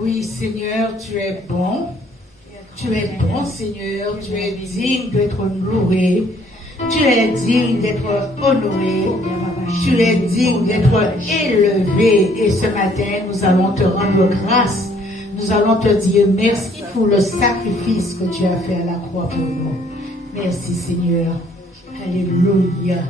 Oui, Seigneur, tu es bon. Tu es bon, Seigneur. Tu es digne d'être loué. Tu es digne d'être honoré. Tu es digne d'être élevé. Et ce matin, nous allons te rendre grâce. Nous allons te dire merci pour le sacrifice que tu as fait à la croix pour nous. Merci, Seigneur. Alléluia.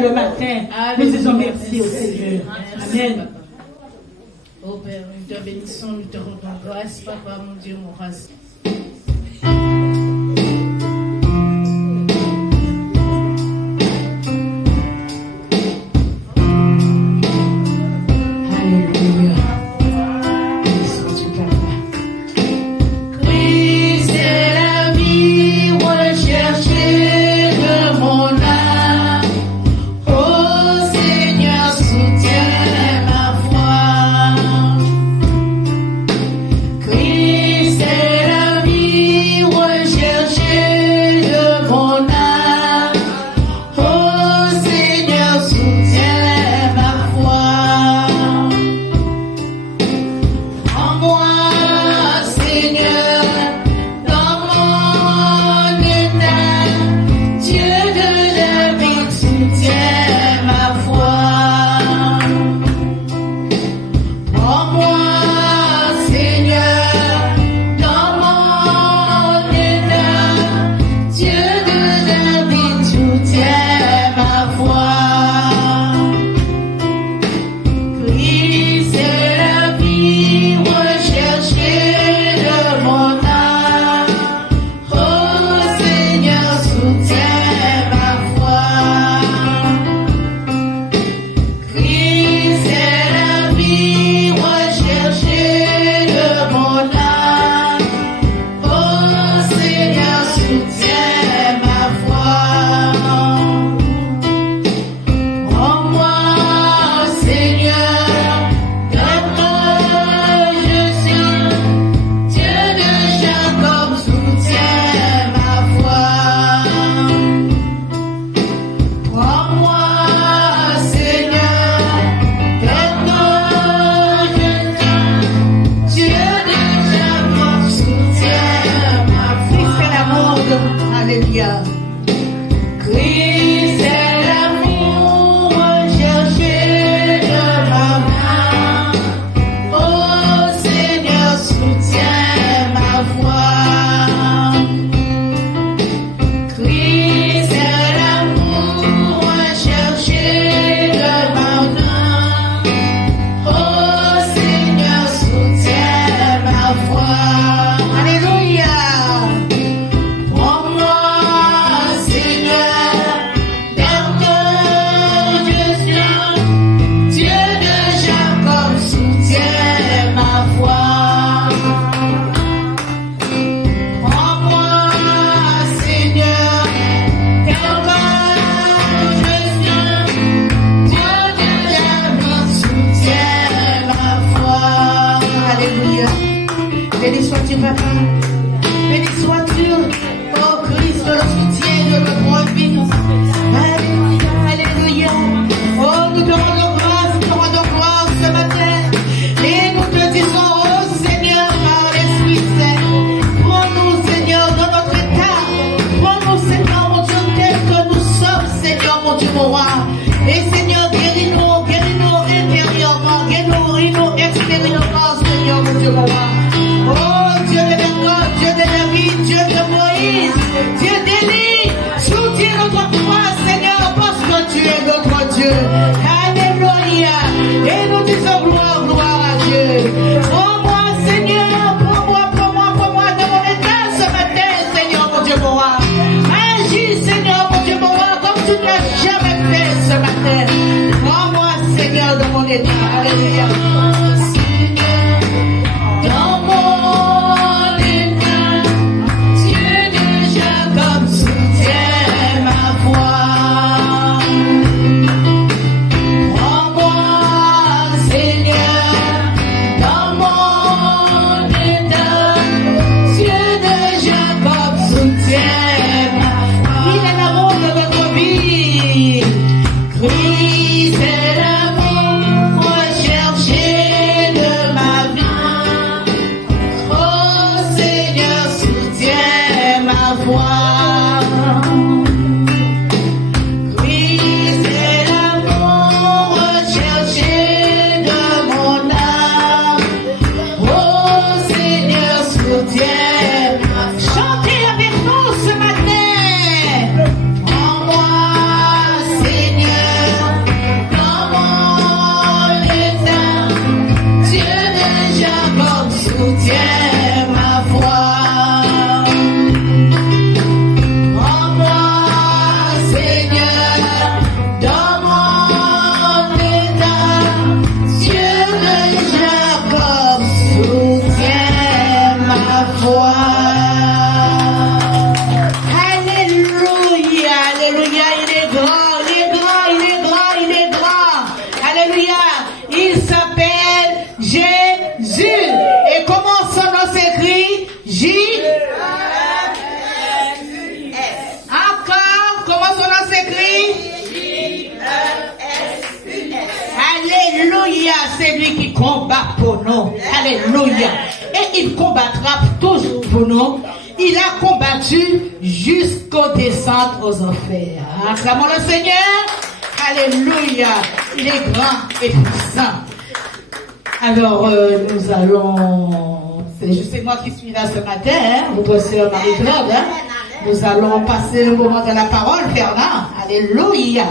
Le matin, nous disons merci au Seigneur. Amen. Oh Père, nous te bénissons, nous te rendons grâce, Papa, mon Dieu, mon race. Christ est la Alléluia. Christ est l'amour recherché de ma main. Oh Seigneur, soutiens ma foi. Christ est l'amour recherché de ma main. Oh Seigneur, soutiens ma foi. Alléluia. Béni sois-tu, papa. Béni sois-tu, oh Christ, le soutien de notre vie. Alléluia, alléluia. Oh, nous te rendons grâce, nous te rendons gloire ce matin. Et nous te disons, oh Seigneur, par l'Esprit Saint, prends-nous, Seigneur, dans notre état. Prends-nous, Seigneur, mon Dieu, tel que nous sommes, Seigneur, mon Dieu, mon roi. Et Seigneur, guéris-nous intérieurement, guéris-nous extérieurement, Seigneur, mon Dieu, mon roi. Oh Dieu de l'école, Dieu de la vie, Dieu de Moïse, Dieu d'Élie, soutiens notre foi, Seigneur, parce que tu es notre Dieu. Alléluia. Et nous disons gloire, gloire à Dieu. Prends-moi, Seigneur, prends-moi dans mon état ce matin, Seigneur, mon Dieu, mon roi. Agis, Seigneur, mon Dieu, mon roi, comme tu ne l'as jamais fait ce matin. Prends-moi, Seigneur, dans mon état. Alléluia. C'est lui qui combat pour nous. Alléluia. Et il combattra toujours pour nous. Il a combattu jusqu'aux descentes aux enfers. Acclamons le Seigneur. Alléluia. Il est grand et puissant. Alors, nous allons... C'est moi qui suis là ce matin, hein, votre sœur Marie-Claude. Hein. Nous allons passer le moment de la parole, Fernand. Alléluia.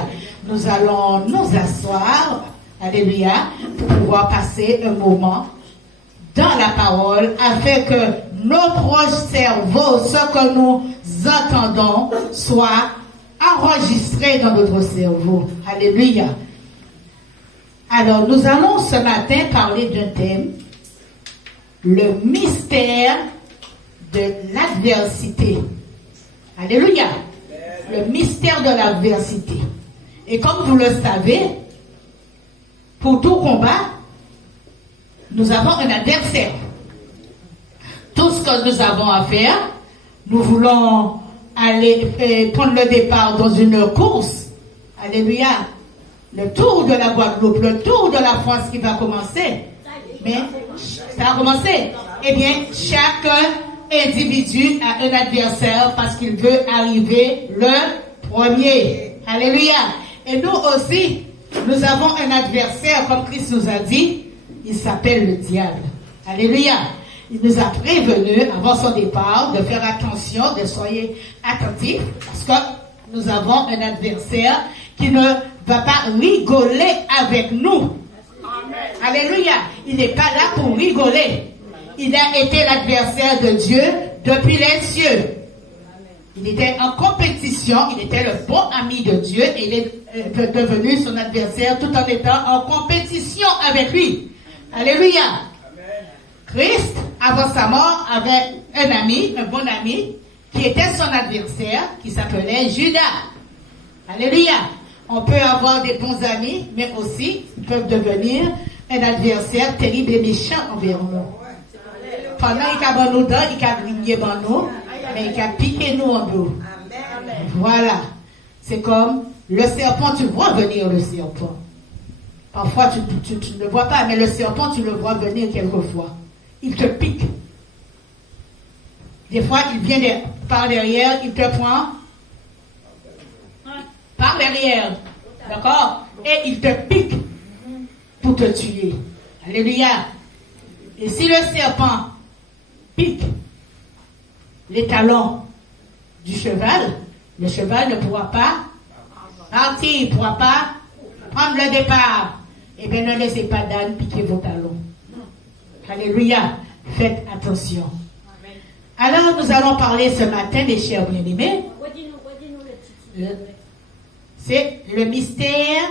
Nous allons nous asseoir. Alléluia, pour pouvoir passer un moment dans la parole afin que notre cerveau, ce que nous entendons, soit enregistré dans notre cerveau. Alléluia. Alors, nous allons ce matin parler d'un thème, le mystère de l'adversité. Alléluia. Le mystère de l'adversité. Et comme vous le savez, pour tout combat, nous avons un adversaire. Tout ce que nous avons à faire, nous voulons aller prendre le départ dans une course. Alléluia. Le tour de la Guadeloupe, le tour de la France qui va commencer. Mais ça a commencé. Eh bien, chaque individu a un adversaire parce qu'il veut arriver le premier. Alléluia. Et nous aussi, nous avons un adversaire, comme Christ nous a dit, il s'appelle le diable. Alléluia. Il nous a prévenu avant son départ de faire attention, de soyez attentifs, parce que nous avons un adversaire qui ne va pas rigoler avec nous. Amen. Alléluia. Il n'est pas là pour rigoler. Il a été l'adversaire de Dieu depuis les cieux. Il était en compétition, il était le bon ami de Dieu et il est devenu son adversaire tout en étant en compétition avec lui. Alléluia. Christ, avant sa mort, avait un ami, un bon ami, qui était son adversaire, qui s'appelait Judas. Alléluia. On peut avoir des bons amis, mais aussi, ils peuvent devenir un adversaire terrible et méchant envers nous. Pendant qu'il a bon nous dents, il a grigné bon nous, mais il a piqué nous en dos. Voilà. C'est comme le serpent, tu vois venir le serpent. Parfois, tu ne le vois pas, mais le serpent, tu le vois venir quelquefois. Il te pique. Des fois, il vient par derrière, il te prend par derrière. D'accord? Et il te pique pour te tuer. Alléluia. Et si le serpent pique les talons du cheval, le cheval ne pourra pas partir, il ne pourra pas prendre le départ. Eh bien, ne laissez pas d'âne piquer vos talons. Alléluia. Faites attention. Alors, nous allons parler ce matin, mes chers bien-aimés. C'est le mystère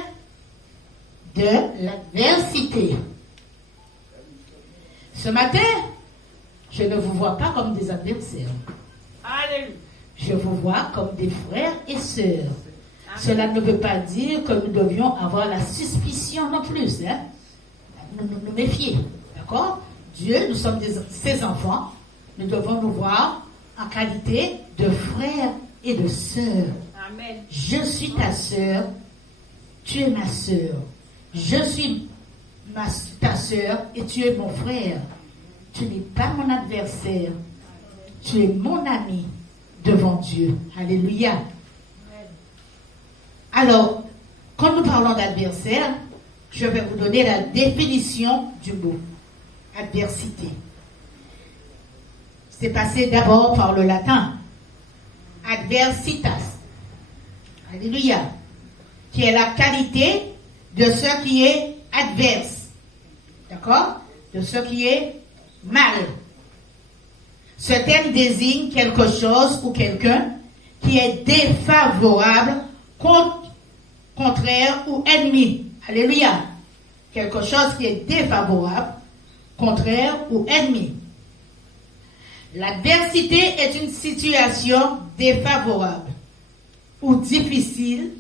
de l'adversité. Ce matin, je ne vous vois pas comme des adversaires. Je vous vois comme des frères et sœurs. Cela ne veut pas dire que nous devions avoir la suspicion non plus. Hein? Nous méfier. D'accord? Dieu, nous sommes ses enfants. Nous devons nous voir en qualité de frères et de sœurs. Amen. Je suis ta sœur. Tu es ma sœur. Je suis ta sœur et tu es mon frère. Tu n'es pas mon adversaire. Tu es mon ami devant Dieu. Alléluia. Alors, quand nous parlons d'adversaire, je vais vous donner la définition du mot adversité. C'est passé d'abord par le latin. Adversitas. Alléluia. Qui est la qualité de ce qui est adverse. D'accord? De ce qui est mal. Ce terme désigne quelque chose ou quelqu'un qui est défavorable, contraire ou ennemi. Alléluia. Quelque chose qui est défavorable, contraire ou ennemi. L'adversité est une situation défavorable ou difficile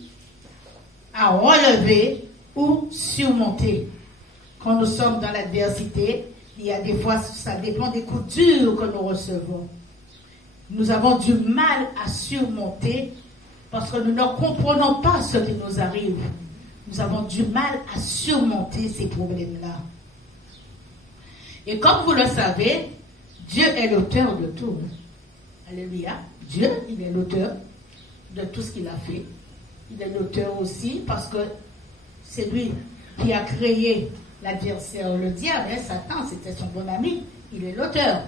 à relever ou surmonter. Quand nous sommes dans l'adversité, il y a des fois, ça dépend des coups durs que nous recevons. Nous avons du mal à surmonter parce que nous ne comprenons pas ce qui nous arrive. Nous avons du mal à surmonter ces problèmes-là. Et comme vous le savez, Dieu est l'auteur de tout. Alléluia. Dieu, il est l'auteur de tout ce qu'il a fait. Il est l'auteur aussi parce que c'est lui qui a créé l'adversaire, le diable. Satan, c'était son bon ami. Il est l'auteur.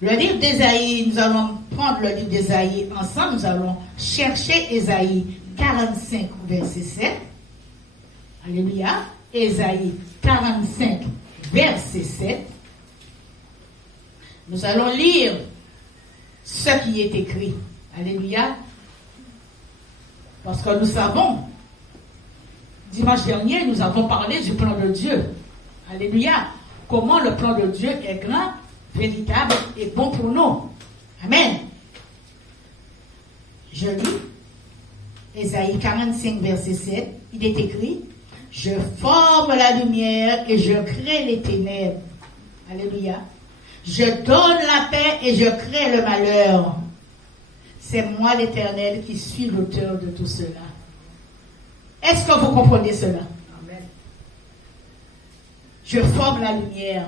Le livre d'Ésaïe, nous allons prendre le livre d'Ésaïe ensemble. Nous allons chercher Ésaïe 45, verset 7. Alléluia. Ésaïe 45, verset 7. Nous allons lire ce qui est écrit. Alléluia. Parce que nous savons, dimanche dernier, nous avons parlé du plan de Dieu. Alléluia. Comment le plan de Dieu est grand, véritable et bon pour nous. Amen. Je lis Ésaïe 45, verset 7. Il est écrit: je forme la lumière et je crée les ténèbres. Alléluia. Je donne la paix et je crée le malheur. C'est moi l'Éternel qui suis l'auteur de tout cela. Est-ce que vous comprenez cela? Amen. Je forme la lumière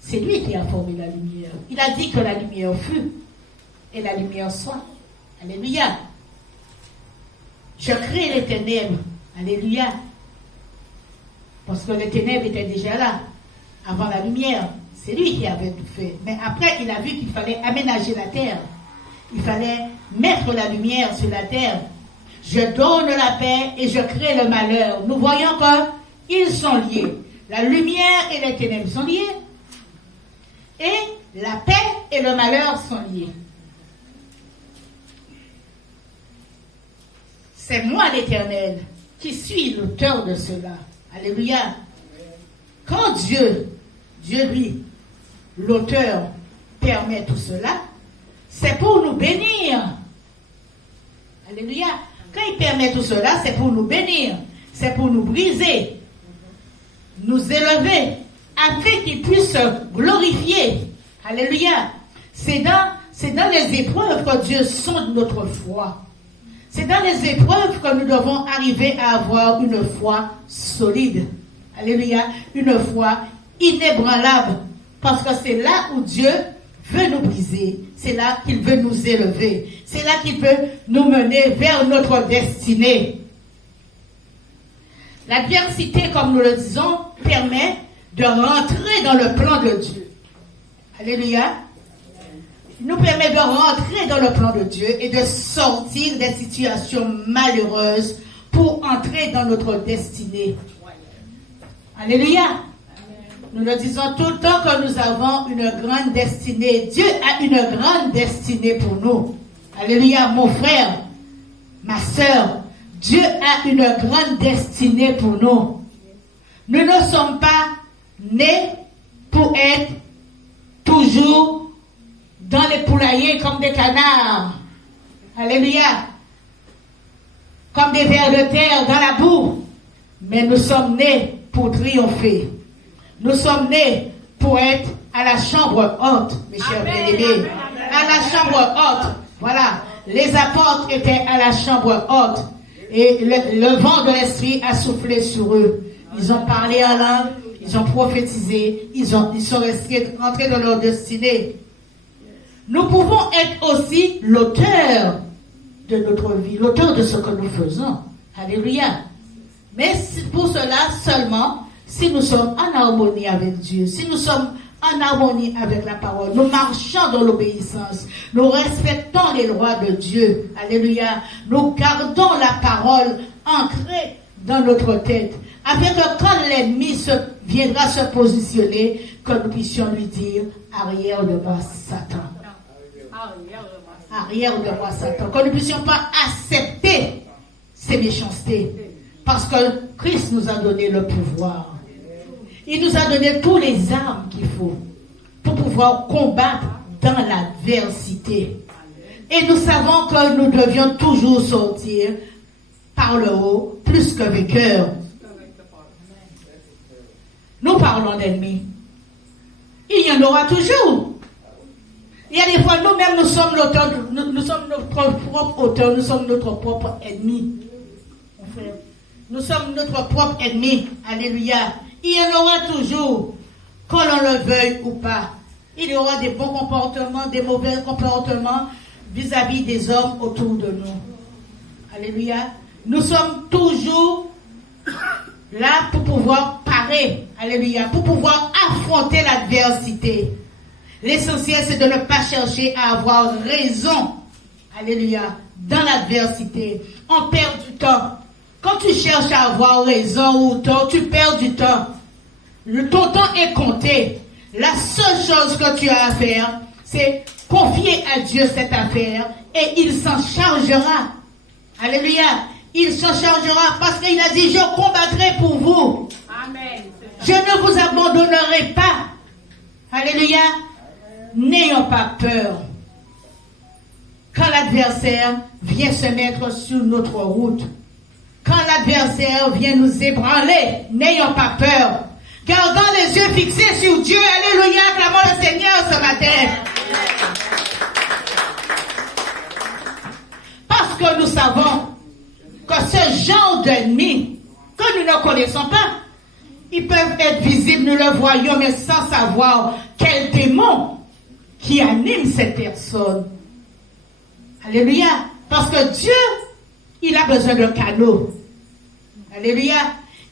C'est lui qui a formé la lumière. Il a dit que la lumière fut et la lumière soit. Alléluia. Je crée les ténèbres. Alléluia. Parce que les ténèbres étaient déjà là, avant la lumière. C'est lui qui avait tout fait. Mais après, il a vu qu'il fallait aménager la terre. Il fallait mettre la lumière sur la terre. Je donne la paix et je crée le malheur. Nous voyons qu'ils sont liés. La lumière et les ténèbres sont liés. Et la paix et le malheur sont liés. C'est moi l'Éternel qui suis l'auteur de cela. Alléluia. Quand Dieu lui, l'auteur, permet tout cela, c'est pour nous bénir. Alléluia. Quand il permet tout cela, c'est pour nous bénir. C'est pour nous briser, nous élever, afin qu'il puisse se glorifier. Alléluia. C'est dans les épreuves que Dieu sonde notre foi. C'est dans les épreuves que nous devons arriver à avoir une foi solide. Alléluia. Une foi inébranlable. Parce que c'est là où Dieu veut nous briser. C'est là qu'il veut nous élever. C'est là qu'il veut nous mener vers notre destinée. L'adversité, comme nous le disons, permet de rentrer dans le plan de Dieu. Alléluia. Il nous permet de rentrer dans le plan de Dieu et de sortir des situations malheureuses pour entrer dans notre destinée. Alléluia. Nous le disons tout le temps que nous avons une grande destinée. Dieu a une grande destinée pour nous. Alléluia, mon frère, ma soeur. Dieu a une grande destinée pour nous. Nous ne sommes pas nés pour être toujours dans les poulaillers comme des canards. Alléluia. Comme des vers de terre dans la boue. Mais nous sommes nés pour triompher. Nous sommes nés pour être à la chambre haute, mes chers bien-aimés. À la chambre haute. Voilà. Les apôtres étaient à la chambre haute. Et le vent de l'esprit a soufflé sur eux. Ils ont parlé en langue. Ils ont prophétisé. Ils sont rentrés dans leur destinée. Nous pouvons être aussi l'auteur de notre vie, l'auteur de ce que nous faisons. Alléluia. Mais pour cela seulement, si nous sommes en harmonie avec Dieu, si nous sommes en harmonie avec la parole, nous marchons dans l'obéissance, nous respectons les lois de Dieu. Alléluia. Nous gardons la parole ancrée dans notre tête, afin que quand l'ennemi viendra se positionner, que nous puissions lui dire, arrière de moi, Satan. Arrière de moi, Satan. Que nous ne puissions pas accepter ces méchancetés. Parce que Christ nous a donné le pouvoir. Il nous a donné tous les armes qu'il faut pour pouvoir combattre dans l'adversité. Et nous savons que nous devions toujours sortir par le haut, plus que vainqueurs. Nous parlons d'ennemis. Il y en aura toujours. Il y a des fois, nous-mêmes, nous sommes l'auteur, nous sommes notre propre auteur, nous sommes notre propre ennemi. Mon frère, nous sommes notre propre ennemi. Alléluia. Il y en aura toujours, qu'on l'on le veuille ou pas. Il y aura des bons comportements, des mauvais comportements vis-à-vis des hommes autour de nous. Alléluia. Nous sommes toujours là pour pouvoir parer. Alléluia. Pour pouvoir affronter l'adversité. L'essentiel, c'est de ne pas chercher à avoir raison. Alléluia. Dans l'adversité. On perd du temps. Quand tu cherches à avoir raison ou tort, tu perds du temps. Ton temps est compté. La seule chose que tu as à faire, c'est confier à Dieu cette affaire et il s'en chargera. Alléluia. Il s'en chargera parce qu'il a dit, je combattrai pour vous. Amen. Je ne vous abandonnerai pas. Alléluia. N'ayons pas peur. Quand l'adversaire vient se mettre sur notre route, quand l'adversaire vient nous ébranler, n'ayons pas peur. Gardons les yeux fixés sur Dieu. Alléluia. Acclamons le Seigneur ce matin. Parce que nous savons que ce genre d'ennemi que nous ne connaissons pas, il peuvent être visibles, nous le voyons, mais sans savoir quel démon qui anime cette personne. Alléluia. Parce que Dieu, il a besoin de canaux. Alléluia.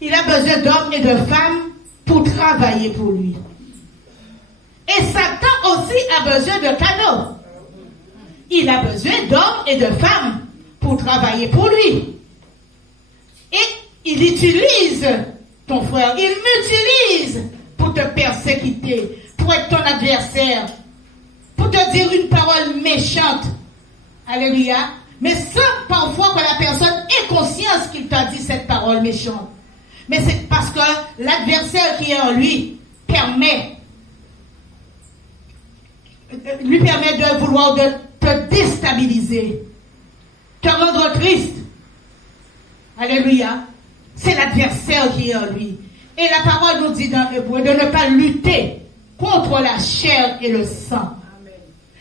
Il a besoin d'hommes et de femmes pour travailler pour lui. Et Satan aussi a besoin de canaux. Il a besoin d'hommes et de femmes pour travailler pour lui. Et il utilise ton frère, il m'utilise pour te persécuter, pour être ton adversaire, pour te dire une parole méchante. Alléluia. Mais sans parfois que la personne ait conscience qu'il t'a dit cette parole méchante. Mais c'est parce que l'adversaire qui est en lui lui permet de vouloir te déstabiliser, te rendre triste. Alléluia. C'est l'adversaire qui est en lui. Et la parole nous dit dans Hébreu de ne pas lutter contre la chair et le sang,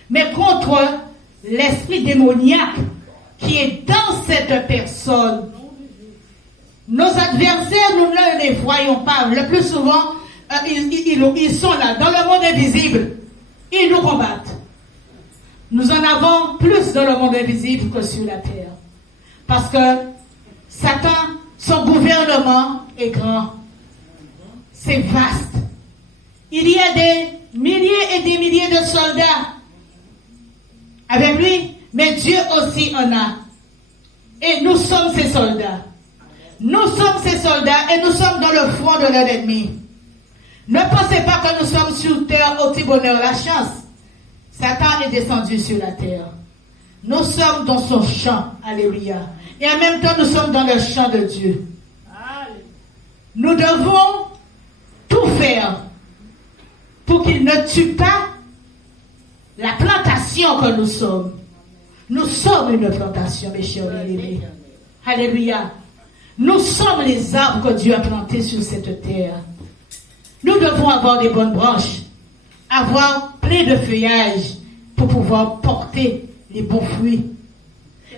mais contre l'esprit démoniaque qui est dans cette personne. Nos adversaires, nous ne les voyons pas. Le plus souvent, ils sont là, dans le monde invisible. Ils nous combattent. Nous en avons plus dans le monde invisible que sur la terre. Parce que Satan, son gouvernement est grand. C'est vaste. Il y a des milliers et des milliers de soldats avec lui, mais Dieu aussi en a. Et nous sommes ces soldats. Nous sommes ces soldats et nous sommes dans le front de l'ennemi. Ne pensez pas que nous sommes sur terre au petit bonheur, la chance. Satan est descendu sur la terre. Nous sommes dans son champ. Alléluia. Et en même temps, nous sommes dans le champ de Dieu. Nous devons tout faire pour qu'il ne tue pas la plantation que nous sommes. Nous sommes une plantation, mes chers bien-aimés. Alléluia. Nous sommes les arbres que Dieu a plantés sur cette terre. Nous devons avoir des bonnes branches, avoir plein de feuillages pour pouvoir porter les bons fruits.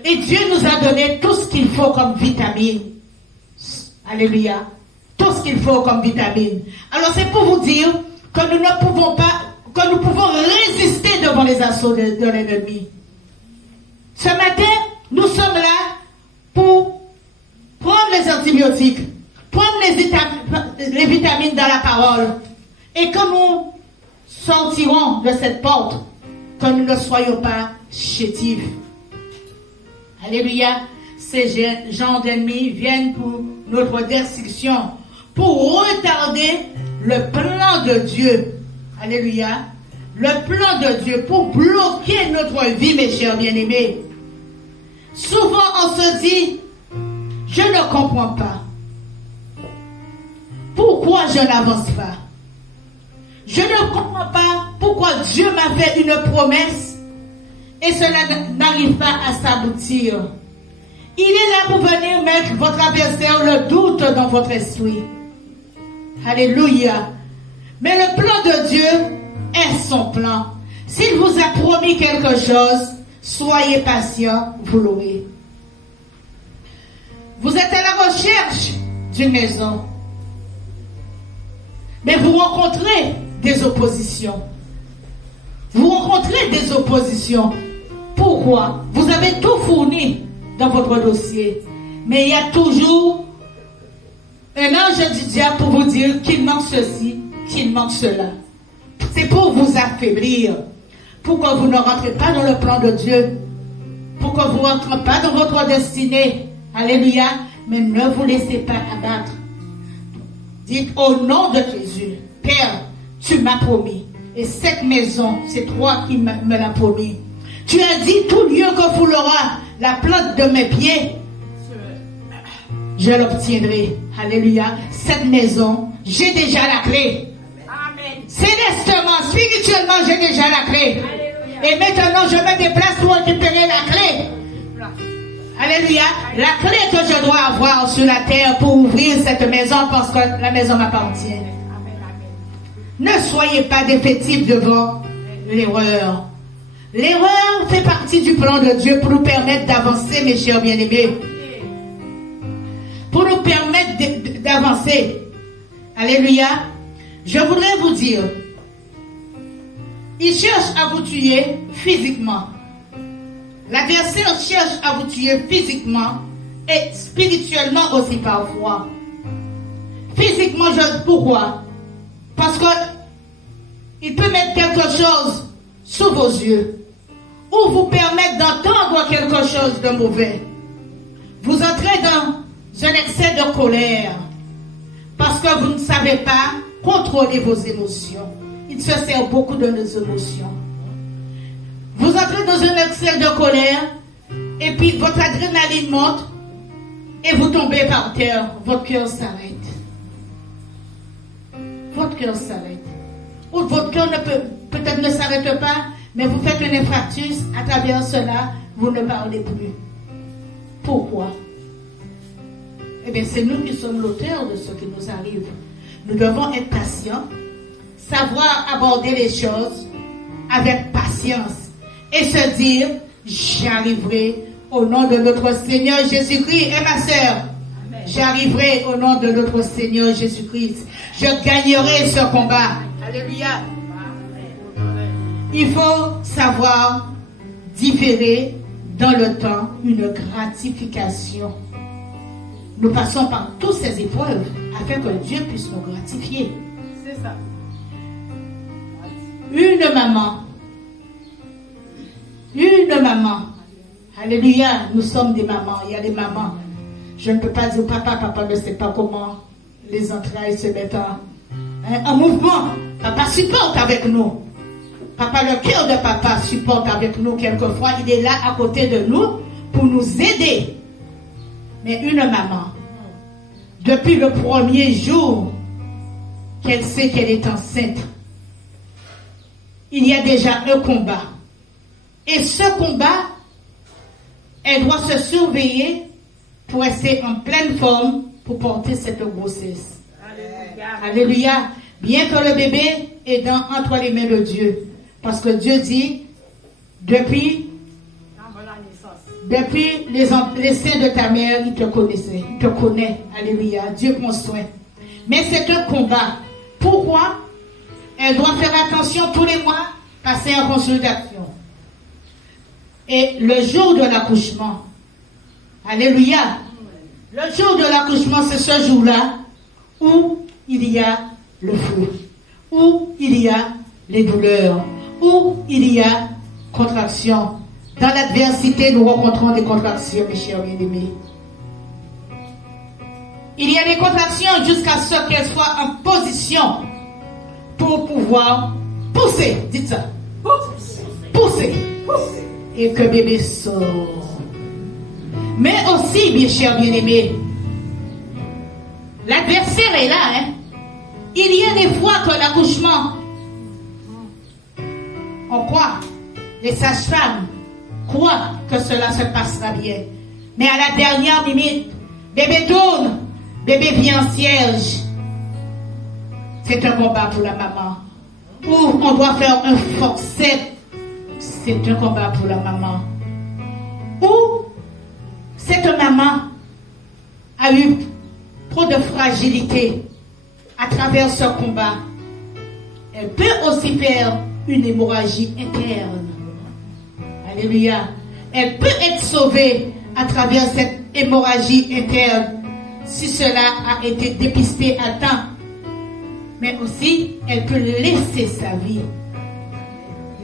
Et Dieu nous a donné tout ce qu'il faut comme vitamine. Alléluia. Tout ce qu'il faut comme vitamine. Alors c'est pour vous dire que nous ne pouvons pas, que nous pouvons résister devant les assauts de l'ennemi. Ce matin, nous sommes là pour prendre les antibiotiques, prendre les vitamines dans la parole, et que nous sortirons de cette porte, que nous ne soyons pas chétifs. Alléluia. Ces gens d'ennemis viennent pour notre destruction, pour retarder le plan de Dieu. Alléluia. Le plan de Dieu pour bloquer notre vie, mes chers bien-aimés. Souvent, on se dit, je ne comprends pas. Pourquoi je n'avance pas? Je ne comprends pas pourquoi Dieu m'a fait une promesse et cela n'arrive pas à s'aboutir. Il est là pour venir mettre votre adversaire le doute dans votre esprit. Alléluia. Mais le plan de Dieu est son plan. S'il vous a promis quelque chose, soyez patient, vous l'aurez. Vous êtes à la recherche d'une maison. Mais vous rencontrez des oppositions. Vous rencontrez des oppositions. Pourquoi? Vous avez tout fourni dans votre dossier. Mais il y a toujours un ange du diable pour vous dire qu'il manque ceci, qu'il manque cela. C'est pour vous affaiblir. Pour que vous ne rentrez pas dans le plan de Dieu. Pour que vous ne rentrez pas dans votre destinée. Alléluia. Mais ne vous laissez pas abattre. Dites au nom de Jésus, Père, tu m'as promis. Et cette maison, c'est toi qui me l'as promis. Tu as dit, tout lieu que foulera la plante de mes pieds, je l'obtiendrai. Alléluia. Cette maison, j'ai déjà la clé. Amen. Célestement, spirituellement, j'ai déjà la clé. Alléluia. Et maintenant, je me déplace pour récupérer la clé. Alléluia. La clé que je dois avoir sur la terre pour ouvrir cette maison parce que la maison m'appartient. Ne soyez pas défaitifs devant l'erreur. L'erreur fait partie du plan de Dieu pour nous permettre d'avancer, mes chers bien-aimés. Pour nous permettre d'avancer. Alléluia. Je voudrais vous dire, il cherche à vous tuer physiquement. L'adversaire cherche à vous tuer physiquement et spirituellement aussi parfois. Physiquement, pourquoi? Parce que il peut mettre quelque chose sous vos yeux ou vous permettre d'entendre quelque chose de mauvais. Vous entrez dans un excès de colère parce que vous ne savez pas contrôler vos émotions. Il se sert beaucoup de nos émotions. Vous entrez dans un excès de colère et puis votre adrénaline monte et vous tombez par terre. Votre cœur s'arrête. Votre cœur s'arrête. Ou votre cœur peut-être ne s'arrête pas, mais vous faites un infarctus. À travers cela, vous ne parlez plus. Pourquoi? Eh bien, c'est nous qui sommes l'auteur de ce qui nous arrive. Nous devons être patients, savoir aborder les choses avec patience et se dire, j'y arriverai au nom de notre Seigneur Jésus-Christ. Et ma sœur, j'y arriverai au nom de notre Seigneur Jésus-Christ. Je gagnerai ce combat. Alléluia. Il faut savoir différer dans le temps une gratification. Nous passons par toutes ces épreuves afin que Dieu puisse nous gratifier. C'est ça. Une maman, alléluia, nous sommes des mamans, il y a des mamans. Je ne peux pas dire papa ne sait pas comment les entrailles se mettent en mouvement. Papa supporte avec nous. Papa, le cœur de papa supporte avec nous quelquefois. Il est là à côté de nous pour nous aider. Mais une maman, depuis le premier jour qu'elle sait qu'elle est enceinte, il y a déjà un combat. Et ce combat, elle doit se surveiller pour rester en pleine forme pour porter cette grossesse. Alléluia. Alléluia. Bien que le bébé est entre les mains de Dieu. Parce que Dieu dit, depuis les seins de ta mère, il te connaissait. Il te connaît. Alléluia. Dieu prend soin. Mais c'est un combat. Pourquoi? Elle doit faire attention tous les mois, passer en consultation. Et le jour de l'accouchement, alléluia, le jour de l'accouchement, c'est ce jour-là où il y a le feu, où il y a les douleurs, où il y a contraction. Dans l'adversité, nous rencontrons des contractions, mes chers bien-aimés. Il y a des contractions jusqu'à ce qu'elles soient en position pour pouvoir pousser. Dites ça. Pousser. Et que bébé sort. Mais aussi, mes chers bien-aimés, l'adversaire est là. Hein? Il y a des fois que l'accouchement, on croit, les sages-femmes croient que cela se passera bien. Mais à la dernière minute, bébé tourne, bébé vient en siège. C'est un combat pour la maman. Ou on doit faire un forcet. C'est un combat pour la maman. Ou cette maman a eu trop de fragilité à travers ce combat. Elle peut aussi faire une hémorragie interne. Alléluia. Elle peut être sauvée à travers cette hémorragie interne si cela a été dépisté à temps. Mais aussi, elle peut laisser sa vie.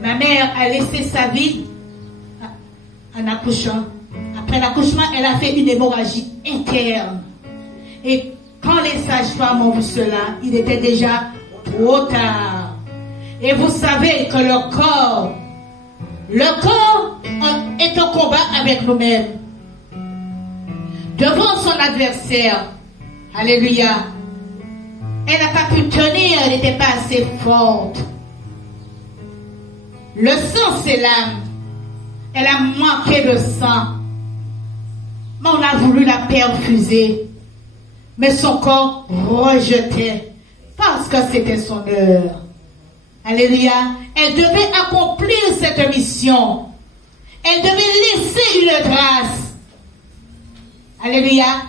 Ma mère a laissé sa vie en accouchant. Après l'accouchement, elle a fait une hémorragie interne. Et quand les sages-femmes ont vu cela, il était déjà trop tard. Et vous savez que le corps est en combat avec nous-mêmes. Devant son adversaire, alléluia, elle n'a pas pu tenir, elle n'était pas assez forte. Le sang, c'est l'âme. Elle a manqué de sang. Mais on a voulu la perfuser. Mais son corps rejetait. Parce que c'était son heure. Alléluia. Elle devait accomplir cette mission. Elle devait laisser une grâce. Alléluia.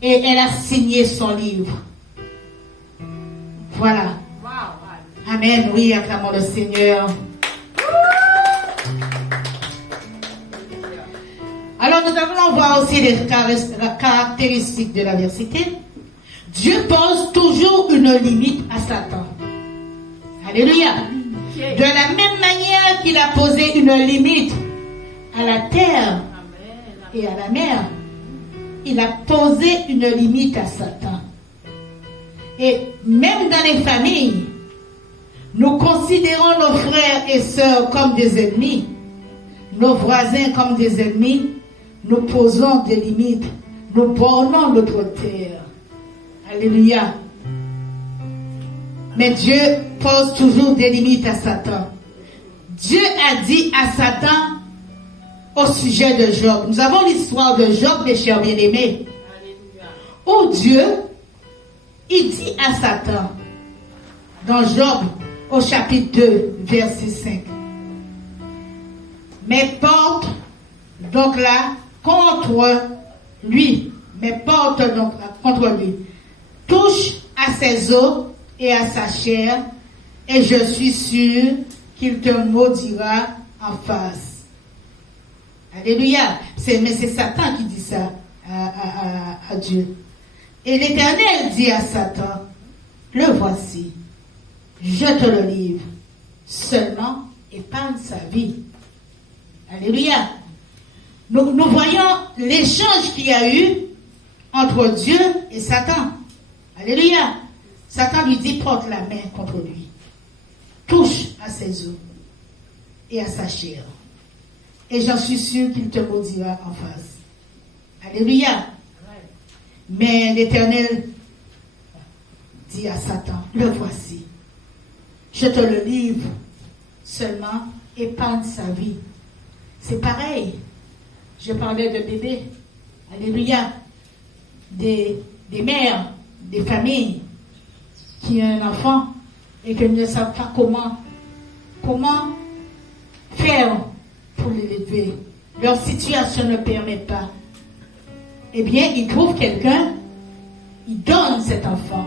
Et elle a signé son livre. Voilà. Amen. Oui, acclamons le Seigneur. Alors, nous allons voir aussi les caractéristiques de l'adversité. Dieu pose toujours une limite à Satan. Alléluia. De la même manière qu'il a posé une limite à la terre et à la mer, il a posé une limite à Satan. Et même dans les familles, nous considérons nos frères et sœurs comme des ennemis, nos voisins comme des ennemis, nous posons des limites, nous bornons notre terre. Alléluia. Mais Dieu pose toujours des limites à Satan. Dieu a dit à Satan au sujet de Job. Nous avons l'histoire de Job, mes chers bien-aimés. Où Dieu, il dit à Satan, dans Job, au chapitre 2, verset 5. Mes portes, donc là, contre lui, mes portes, donc là, contre lui, touchent à ses os et à sa chair, et je suis sûr qu'il te maudira en face. Alléluia. Mais c'est Satan qui dit ça à Dieu. Et l'Éternel dit à Satan, le voici, je te le livre, seulement épargne sa vie. Alléluia. Nous voyons l'échange qu'il y a eu entre Dieu et Satan. Alléluia. Satan lui dit, porte la main contre lui. Touche à ses os et à sa chair. Et j'en suis sûr qu'il te maudira en face. Alléluia. Mais l'Éternel dit à Satan, le voici. Je te le livre, seulement épargne sa vie. C'est pareil. Je parlais de bébés. Alléluia. Des mères, des familles qui ont un enfant et qui ne savent pas comment faire pour l'élever. Leur situation ne permet pas. Eh bien, ils trouvent quelqu'un, ils donnent cet enfant.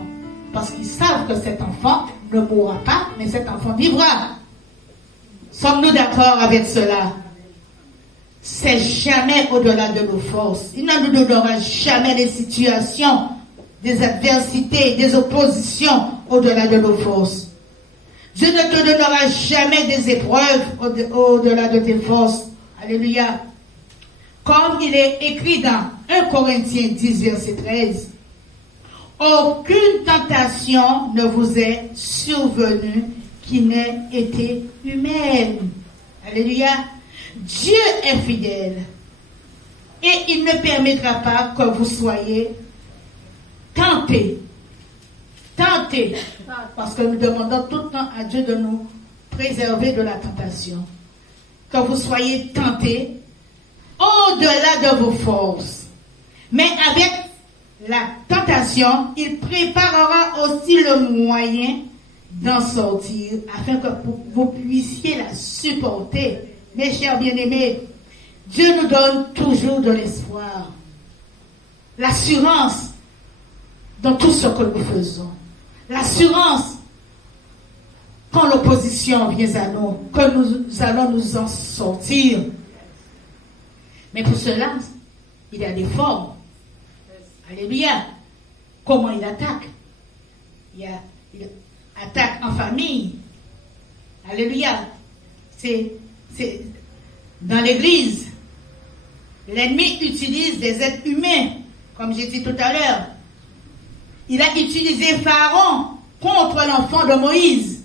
Parce qu'ils savent que cet enfant ne mourra pas, mais cet enfant vivra. Sommes-nous d'accord avec cela? C'est jamais au-delà de nos forces. Il ne nous donnera jamais des situations, des adversités, des oppositions au-delà de nos forces. Dieu ne te donnera jamais des épreuves au-delà de tes forces. Alléluia. Comme il est écrit dans 1 Corinthiens 10, verset 13. Aucune tentation ne vous est survenue qui n'ait été humaine. Alléluia. Dieu est fidèle. Et il ne permettra pas que vous soyez tentés. Tentés. Parce que nous demandons tout le temps à Dieu de nous préserver de la tentation. Que vous soyez tentés au-delà de vos forces. Mais avec la tentation, il préparera aussi le moyen d'en sortir afin que vous puissiez la supporter. Mes chers bien-aimés, Dieu nous donne toujours de l'espoir, l'assurance dans tout ce que nous faisons, l'assurance quand l'opposition vient à nous, que nous allons nous en sortir. Mais pour cela, il y a des formes. Alléluia. Comment il attaque? Il attaque en famille. Alléluia. C'est dans l'église. L'ennemi utilise des êtres humains, comme j'ai dit tout à l'heure. Il a utilisé Pharaon contre l'enfant de Moïse.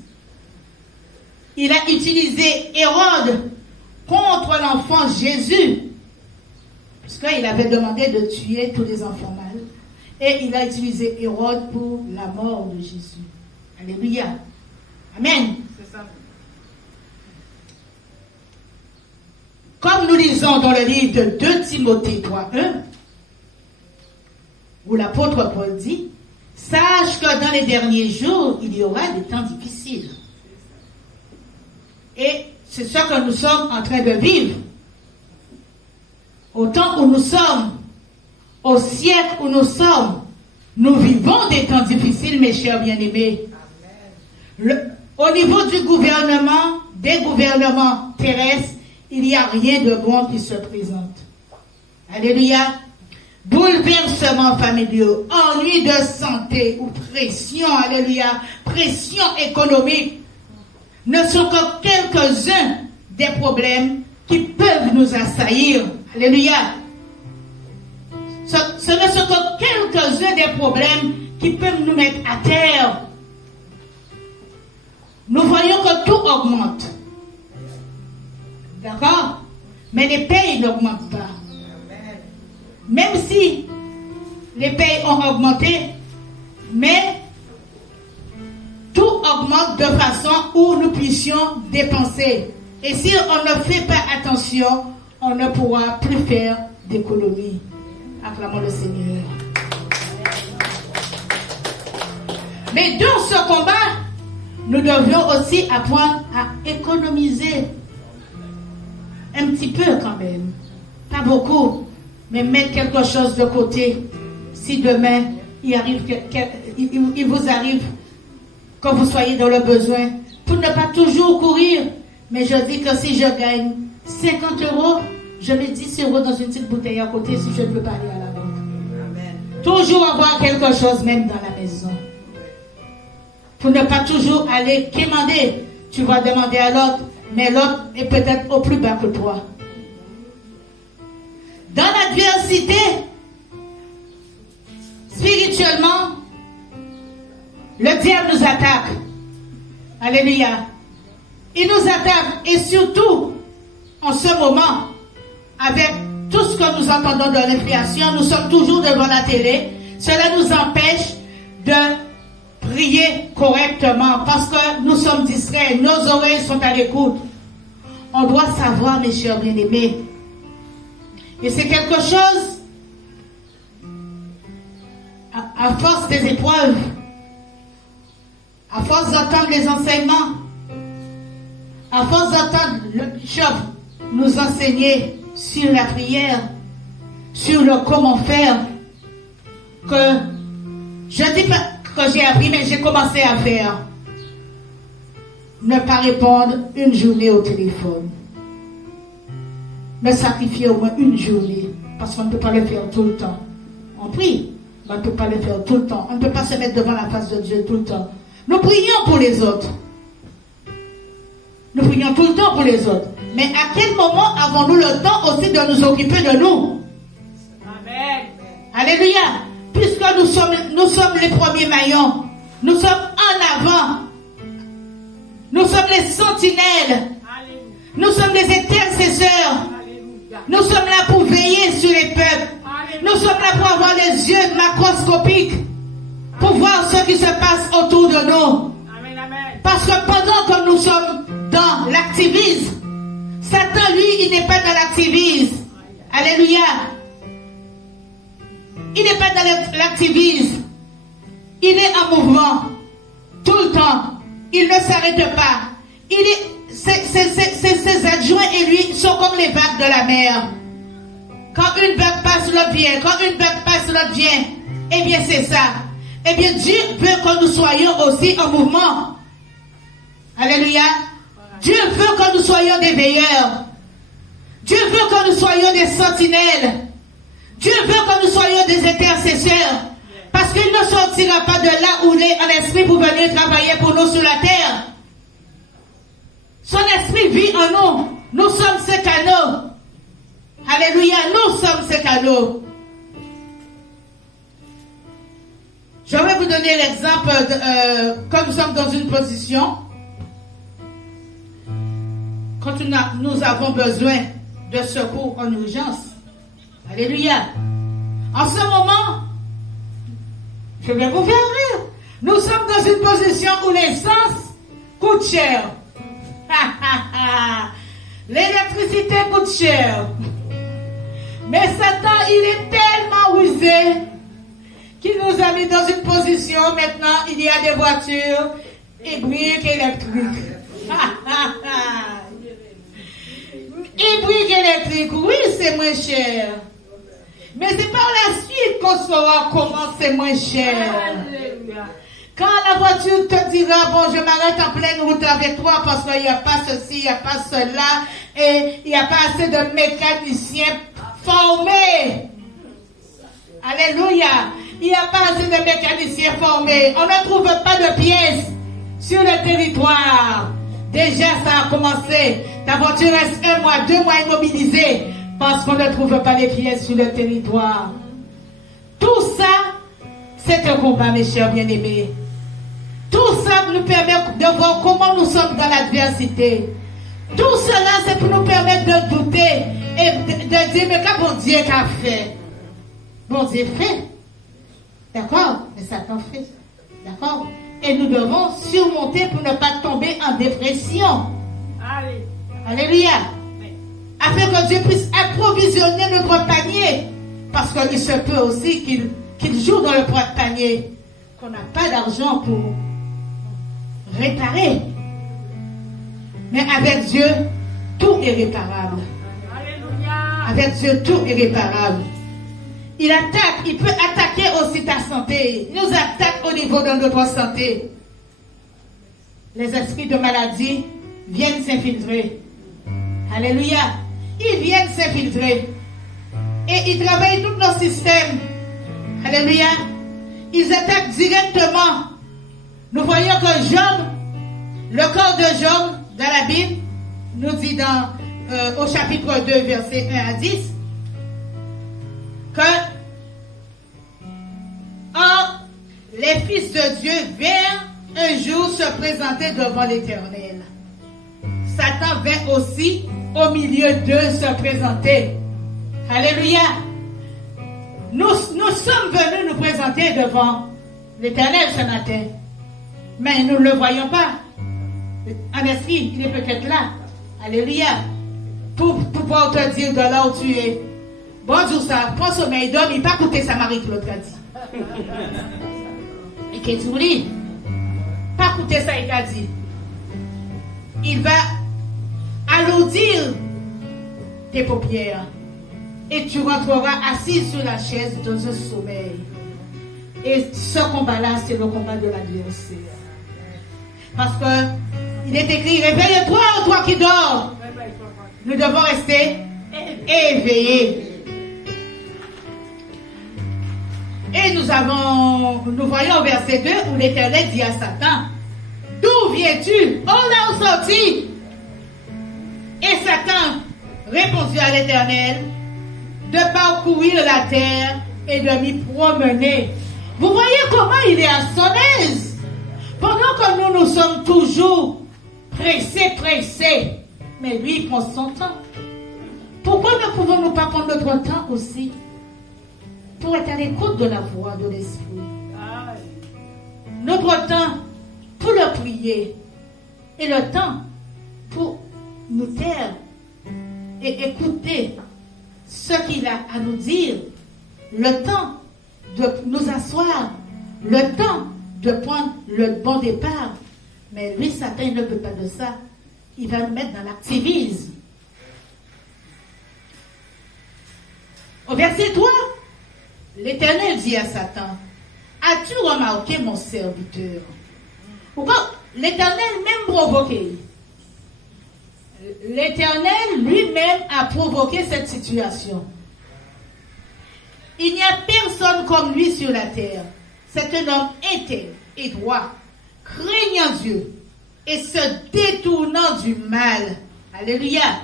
Il a utilisé Hérode contre l'enfant Jésus. Puisqu'il avait demandé de tuer tous les enfants mâles. Et il a utilisé Hérode pour la mort de Jésus. Alléluia. Amen. C'est ça. Comme nous lisons dans le livre de 2 Timothée 3:1, où l'apôtre Paul dit, sache que dans les derniers jours, il y aura des temps difficiles. Et c'est ce que nous sommes en train de vivre. Au temps où nous sommes, au siècle où nous sommes, nous vivons des temps difficiles, mes chers bien-aimés. Au niveau du gouvernement, des gouvernements terrestres, il n'y a rien de bon qui se présente. Alléluia. Bouleversements familiaux, ennui de santé ou pression, alléluia, pression économique, ne sont que quelques-uns des problèmes qui peuvent nous assaillir. Alléluia. Ce ne sont que quelques-uns des problèmes qui peuvent nous mettre à terre. Nous voyons que tout augmente. D'accord? Mais les payes n'augmentent pas. Même si les payes ont augmenté, mais tout augmente de façon où nous puissions dépenser. Et si on ne fait pas attention, on ne pourra plus faire d'économie. Acclamons le Seigneur. Mais dans ce combat, nous devions aussi apprendre à économiser. Un petit peu quand même. Pas beaucoup. Mais mettre quelque chose de côté. Si demain, il vous arrive que vous soyez dans le besoin. Pour ne pas toujours courir. Mais je dis que si je gagne 50 €, je mets 10 € dans une petite bouteille à côté si je ne peux pas aller à la banque. Amen. Toujours avoir quelque chose même dans la maison. Pour ne pas toujours aller quémander. Tu vas demander à l'autre, mais l'autre est peut-être au plus bas que toi. Dans l'adversité, spirituellement, le diable nous attaque. Alléluia. Il nous attaque et surtout, en ce moment, avec tout ce que nous entendons de l'inflation, nous sommes toujours devant la télé. Cela nous empêche de prier correctement parce que nous sommes distraits, nos oreilles sont à l'écoute. On doit savoir, mes chers bien-aimés, et c'est quelque chose, à force des épreuves, à force d'entendre les enseignements, à force d'entendre le bishop nous enseigner sur la prière, sur le comment faire, que je ne dis pas que j'ai appris, mais j'ai commencé à faire. Ne pas répondre une journée au téléphone. Me sacrifier au moins une journée, parce qu'on ne peut pas le faire tout le temps. On prie, mais on ne peut pas le faire tout le temps. On ne peut pas se mettre devant la face de Dieu tout le temps. Nous prions pour les autres. Nous prions tout le temps pour les autres. Mais à quel moment avons-nous le temps aussi de nous occuper de nous? Amen. Alléluia. Puisque nous sommes les premiers maillons. Nous sommes en avant. Nous sommes les sentinelles. Alléluia. Nous sommes les intercesseurs. Alléluia. Nous sommes là pour veiller sur les peuples. Alléluia. Nous sommes là pour avoir les yeux macroscopiques. Pour voir ce qui se passe autour de nous. Amen, amen. Parce que pendant que nous sommes dans l'activisme, Satan, lui, il n'est pas dans l'activisme. Alléluia. Il n'est pas dans l'activisme. Il est en mouvement. Tout le temps. Il ne s'arrête pas. Ses adjoints et lui sont comme les vagues de la mer. Quand une vague passe, l'autre vient. Quand une vague passe, l'autre vient. Eh bien, c'est ça. Eh bien, Dieu veut que nous soyons aussi en mouvement. Alléluia. Dieu veut que nous soyons des veilleurs. Dieu veut que nous soyons des sentinelles. Dieu veut que nous soyons des intercesseurs. Parce qu'il ne sortira pas de là où il est en esprit pour venir travailler pour nous sur la terre. Son esprit vit en nous. Nous sommes ses canaux. Alléluia. Nous sommes ses canaux. Je vais vous donner l'exemple quand nous sommes dans une position, quand nous avons besoin de secours en urgence. Alléluia. En ce moment, je vais vous faire rire. Nous sommes dans une position où l'essence coûte cher. L'électricité coûte cher. Mais Satan, il est tellement rusé qu'il nous a mis dans une position, maintenant, il y a des voitures hybrides électriques. Hybride électrique, oui, c'est moins cher. Mais c'est par la suite qu'on saura comment c'est moins cher. Quand la voiture te dira, bon, je m'arrête en pleine route avec toi parce qu'il n'y a pas ceci, il n'y a pas cela, et il n'y a pas assez de mécaniciens formés. Alléluia. Il n'y a pas assez de mécaniciens formés. On ne trouve pas de pièces sur le territoire. Déjà, ça a commencé. Ta voiture reste 1 mois, 2 mois immobilisée parce qu'on ne trouve pas les pièces sur le territoire. Tout ça, c'est un combat, mes chers bien-aimés. Tout ça nous permet de voir comment nous sommes dans l'adversité. Tout cela, c'est pour nous permettre de douter et de dire, mais qu'est-ce que bon Dieu a fait? Bon Dieu fait. D'accord? Mais Satan fait. D'accord? Et nous devons surmonter pour ne pas tomber en dépression. Allez. Alléluia. Afin que Dieu puisse approvisionner notre panier. Parce qu'il se peut aussi qu'il joue dans le panier. Qu'on n'a pas d'argent pour réparer. Mais avec Dieu, tout est réparable. Alléluia. Avec Dieu, tout est réparable. Il attaque, il peut attaquer aussi ta santé. Il nous attaque au niveau de notre santé. Les esprits de maladie viennent s'infiltrer. Alléluia. Ils viennent s'infiltrer. Et ils travaillent tous nos systèmes. Alléluia. Ils attaquent directement. Nous voyons que Job, le corps de Job, dans la Bible, nous dit au chapitre 2, versets 1 à 10, que or, les fils de Dieu vinrent un jour se présenter devant l'Éternel. Satan vint aussi au milieu d'eux se présenter. Alléluia. Nous sommes venus nous présenter devant l'Éternel ce matin. Mais nous ne le voyons pas. En esprit, il est peut-être là. Alléluia. Pour pouvoir te dire de là où tu es. Bonjour ça, prends sommeil, dorme, il pas coûté ça, Marie-Claude a dit. Et qu'est-ce que tu dis? Pas coûter ça, il a dit. Il va alourdir tes paupières. Et tu rentreras assis sur la chaise dans un sommeil. Et ce combat-là, c'est le combat de l'adversaire. Parce que il est écrit, réveille-toi, toi qui dors. Nous devons rester éveillés. Et nous voyons au verset 2 où l'Éternel dit à Satan, d'où viens-tu? Oh là où sorti? Et Satan répondit à l'Éternel, de parcourir la terre et de m'y promener. Vous voyez comment il est à son aise. Pendant que nous sommes toujours pressés, mais lui il prend son temps. Pourquoi ne pouvons-nous pas prendre notre temps aussi pour être à l'écoute de la voix de l'Esprit? Notre temps pour le prier et le temps pour nous taire et écouter ce qu'il a à nous dire, le temps de nous asseoir, le temps de prendre le bon départ. Mais lui, Satan, il ne veut pas de ça. Il va nous mettre dans l'activisme. Au verset 3, l'Éternel dit à Satan, as-tu remarqué mon serviteur? Pourquoi l'Éternel même provoqué? L'Éternel lui-même a provoqué cette situation. Il n'y a personne comme lui sur la terre. C'est un homme intègre et droit, craignant Dieu et se détournant du mal. Alléluia.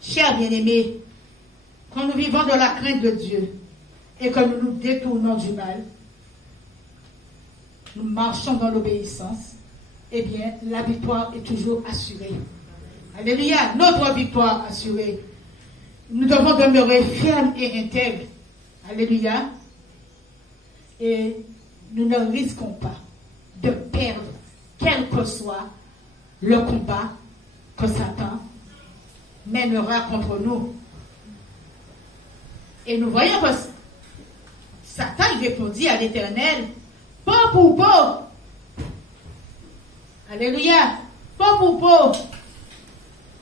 Chers bien-aimés, quand nous vivons dans la crainte de Dieu et que nous nous détournons du mal, nous marchons dans l'obéissance, eh bien, la victoire est toujours assurée. Alléluia, notre victoire assurée. Nous devons demeurer fermes et intègres. Alléluia. Et nous ne risquons pas de perdre, quel que soit le combat que Satan mènera contre nous. Et nous voyons que Satan il répondit à l'Éternel, pas pour pas. Alléluia. Pas pour pas.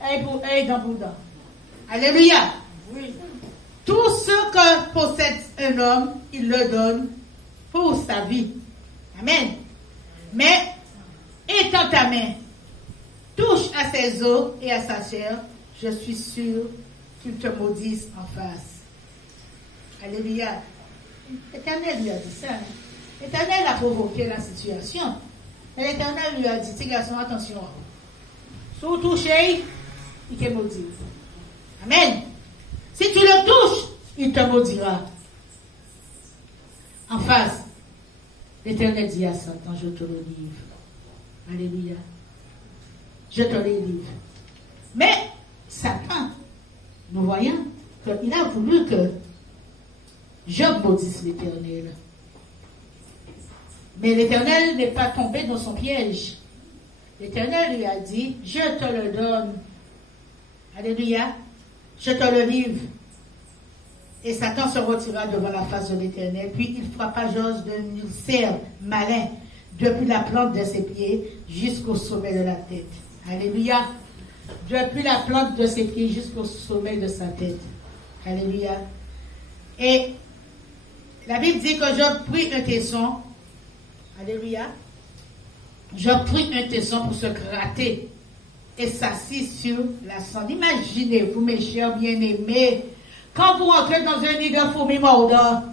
Et dans Bouddha. Alléluia. Oui. Tout ce que possède un homme, il le donne pour sa vie. Amen. Mais, étends ta main, touche à ses os et à sa chair, je suis sûr qu'il te maudisse en face. Alléluia. L'Éternel lui a dit ça. L'Éternel a provoqué la situation. Et l'Éternel lui a dit, ces garçons, attention. Si vous touchez, il te maudit. Amen. Si tu le touches, il te maudira. En face, l'Éternel dit à Satan, je te le livre. Alléluia. Je te le livre. Mais Satan, nous voyons qu'il a voulu que Job maudisse l'Éternel. Mais l'Éternel n'est pas tombé dans son piège. L'Éternel lui a dit, je te le donne. Alléluia. Je te le livre. Et Satan se retira devant la face de l'Éternel. Puis il frappa Job d'un ulcère malin depuis la plante de ses pieds jusqu'au sommet de la tête. Alléluia. Depuis la plante de ses pieds jusqu'au sommet de sa tête. Alléluia. Et la Bible dit que Job prit un tesson. Alléluia. Job prit un tesson pour se gratter et s'assit sur la cendre. Imaginez-vous, mes chers bien-aimés, quand vous rentrez dans un nid de fourmis mordant,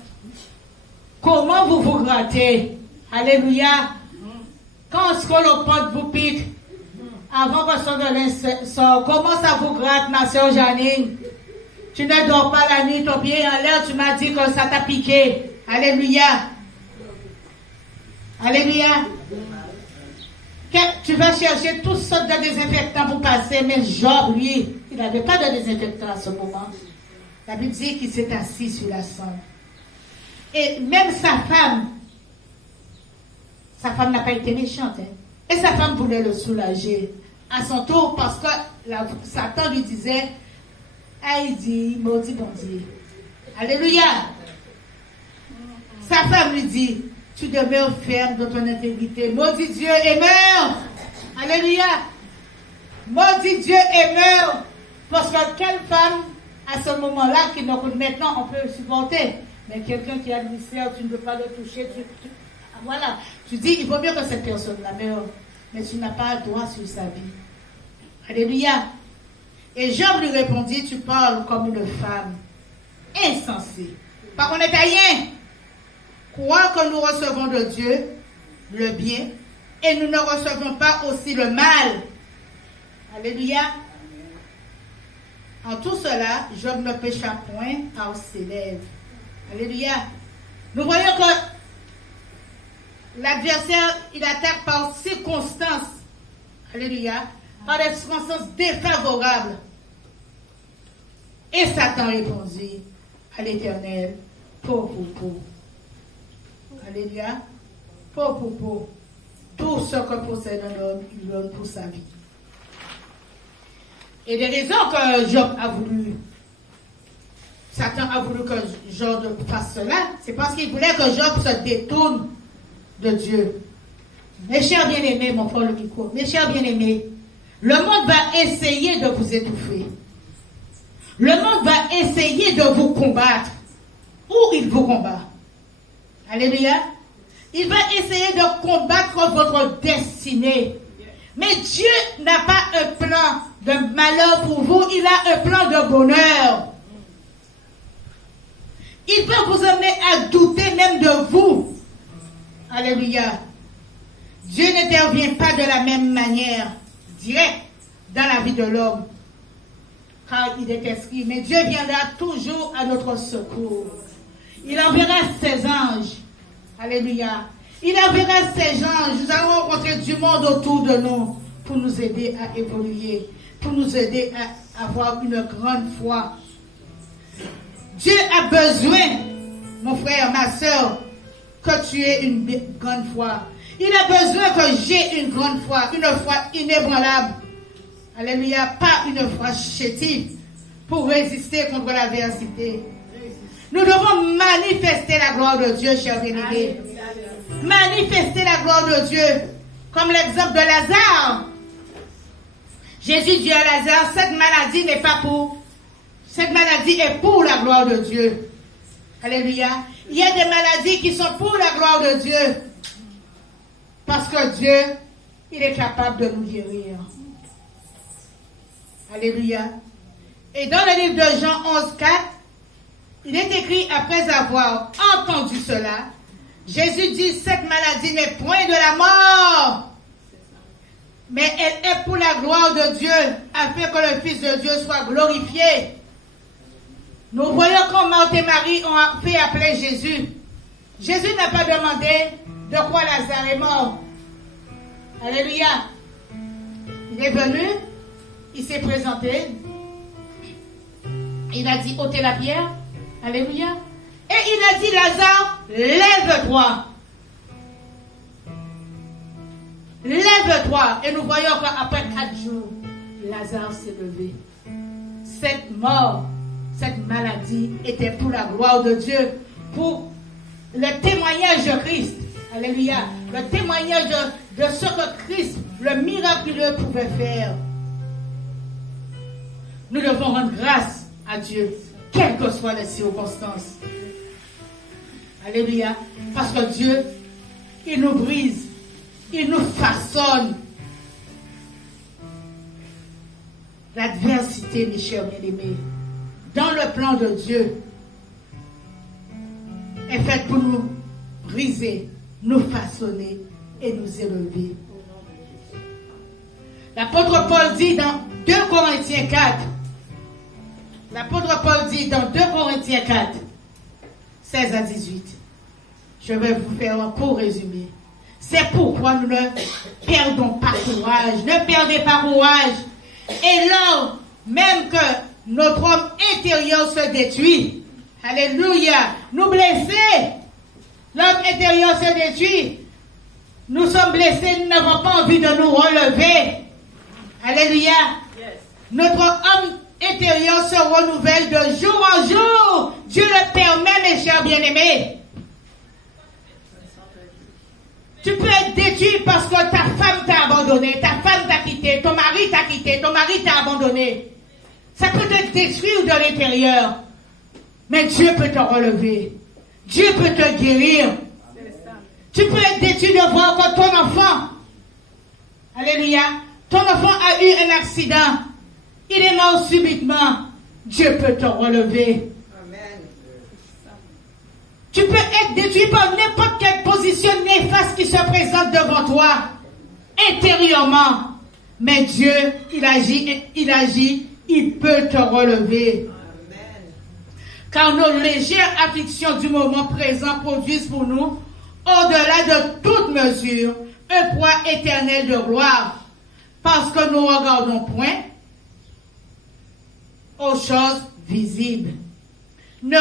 comment vous vous grattez? Alléluia. Quand un scolopode vous pique, avant qu'on sorte de l'insort, comment ça vous gratte, ma soeur Janine? Tu ne dors pas la nuit, ton pied en l'air, tu m'as dit que ça t'a piqué. Alléluia. Alléluia. Tu vas chercher toutes sortes de désinfectants pour passer, mais Job, lui, il n'avait pas de désinfectant à ce moment. La Bible dit qu'il s'est assis sur la cendre. Et même sa femme n'a pas été méchante. Hein? Et sa femme voulait le soulager à son tour parce que Satan lui disait, ah, il dit, maudit bon Dieu. Alléluia. Sa femme lui dit, tu demeures ferme dans ton intégrité. Maudit Dieu et meurs. Alléluia. Maudit Dieu et meurs. Parce que quelle femme, à ce moment-là, qui maintenant on peut supporter, mais quelqu'un qui a le mystère, tu ne peux pas le toucher, voilà. Tu dis, il vaut mieux que cette personne-là meure, mais tu n'as pas droit sur sa vie. Alléluia. Et Job lui répondit, tu parles comme une femme insensée. Par contre, on est païen. Crois que nous recevons de Dieu le bien et nous ne recevons pas aussi le mal. Alléluia. En tout cela, Job ne pécha point par ses lèvres. Alléluia. Nous voyons que l'adversaire, il attaque par circonstances. Alléluia. Par des circonstances défavorables. Et Satan répondit à l'Éternel, pauvre. Alléluia. Pauvre. Tout ce que possède un homme, il donne pour sa vie. Et des raisons que Job a voulu, Satan a voulu que Job fasse cela, c'est parce qu'il voulait que Job se détourne de Dieu. Mes chers bien-aimés, mon frère le micro, mes chers bien-aimés, le monde va essayer de vous étouffer. Le monde va essayer de vous combattre. Ou il vous combat. Alléluia. Il va essayer de combattre votre destinée. Mais Dieu n'a pas un plan de malheur pour vous, il a un plan de bonheur. Il peut vous amener à douter même de vous. Alléluia. Dieu n'intervient pas de la même manière, direct, dans la vie de l'homme. Car il est esprit. Mais Dieu viendra toujours à notre secours. Il enverra ses anges. Alléluia. Il enverra ses anges. Nous allons rencontrer du monde autour de nous pour nous aider à évoluer, pour nous aider à avoir une grande foi. Dieu a besoin, mon frère, ma soeur, que tu aies une grande foi. Il a besoin que j'ai une grande foi, une foi inébranlable. Alléluia, pas une foi chétive pour résister contre l'adversité. Nous devons manifester la gloire de Dieu, chers bien-aimés. Manifester la gloire de Dieu. Comme l'exemple de Lazare. Jésus dit à Lazare, cette maladie n'est pas pour. Cette maladie est pour la gloire de Dieu. Alléluia. Il y a des maladies qui sont pour la gloire de Dieu. Parce que Dieu, il est capable de nous guérir. Alléluia. Et dans le livre de Jean 11:4, il est écrit, après avoir entendu cela, Jésus dit, cette maladie n'est point de la mort, mais elle est pour la gloire de Dieu, afin que le Fils de Dieu soit glorifié. Nous voyons quand Marthe et Marie ont fait appeler Jésus. Jésus n'a pas demandé de quoi Lazare est mort. Alléluia. Il est venu, il s'est présenté, il a dit, ôtez la pierre. Alléluia. Et il a dit, Lazare, lève-toi. Lève-toi. Et nous voyons qu'après 4 jours, Lazare s'est levé. Cette mort, cette maladie était pour la gloire de Dieu, pour le témoignage de Christ. Alléluia. Le témoignage de ce que Christ, le miraculeux, pouvait faire. Nous devons rendre grâce à Dieu, quelles que soient les circonstances. Alléluia. Parce que Dieu, il nous brise, il nous façonne. L'adversité, mes chers bien-aimés, dans le plan de Dieu, est faite pour nous briser, nous façonner et nous élever. L'apôtre Paul dit dans 2 Corinthiens 4, l'apôtre Paul dit dans 2 Corinthiens 4, 16 à 18, je vais vous faire un court résumé. C'est pourquoi nous ne perdons pas courage, ne perdez pas courage. Et là, même que notre homme intérieur se détruit, alléluia, nous blessés, l'homme intérieur se détruit, nous sommes blessés, nous n'avons pas envie de nous relever, alléluia, notre homme intérieur se renouvelle de jour en jour, Dieu le permet, mes chers bien-aimés. Tu peux être détruit parce que ta femme t'a abandonné, ta femme t'a quitté, ton mari t'a quitté, ton mari t'a abandonné. Ça peut te détruire de l'intérieur. Mais Dieu peut te relever. Dieu peut te guérir. Tu peux être détruit de voir que ton enfant, alléluia, ton enfant a eu un accident. Il est mort subitement. Dieu peut te relever. Tu peux être détruit par n'importe quelle position néfaste qui se présente devant toi, intérieurement. Mais Dieu, il agit, il peut te relever. Amen. Car nos légères afflictions du moment présent produisent pour nous, au-delà de toute mesure, un poids éternel de gloire. Parce que nous ne regardons point aux choses visibles. Ne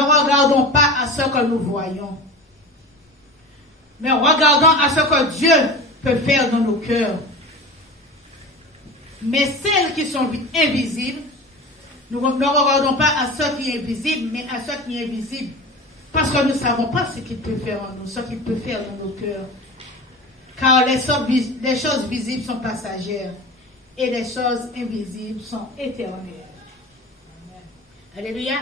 regardons pas à ce que nous voyons. Mais regardons à ce que Dieu peut faire dans nos cœurs. Mais celles qui sont invisibles, nous ne regardons pas à ce qui est visible, mais à ce qui est visible. Parce que nous ne savons pas ce qu'il peut faire en nous, ce qu'il peut faire dans nos cœurs. Car les choses visibles sont passagères et les choses invisibles sont éternelles. Alléluia.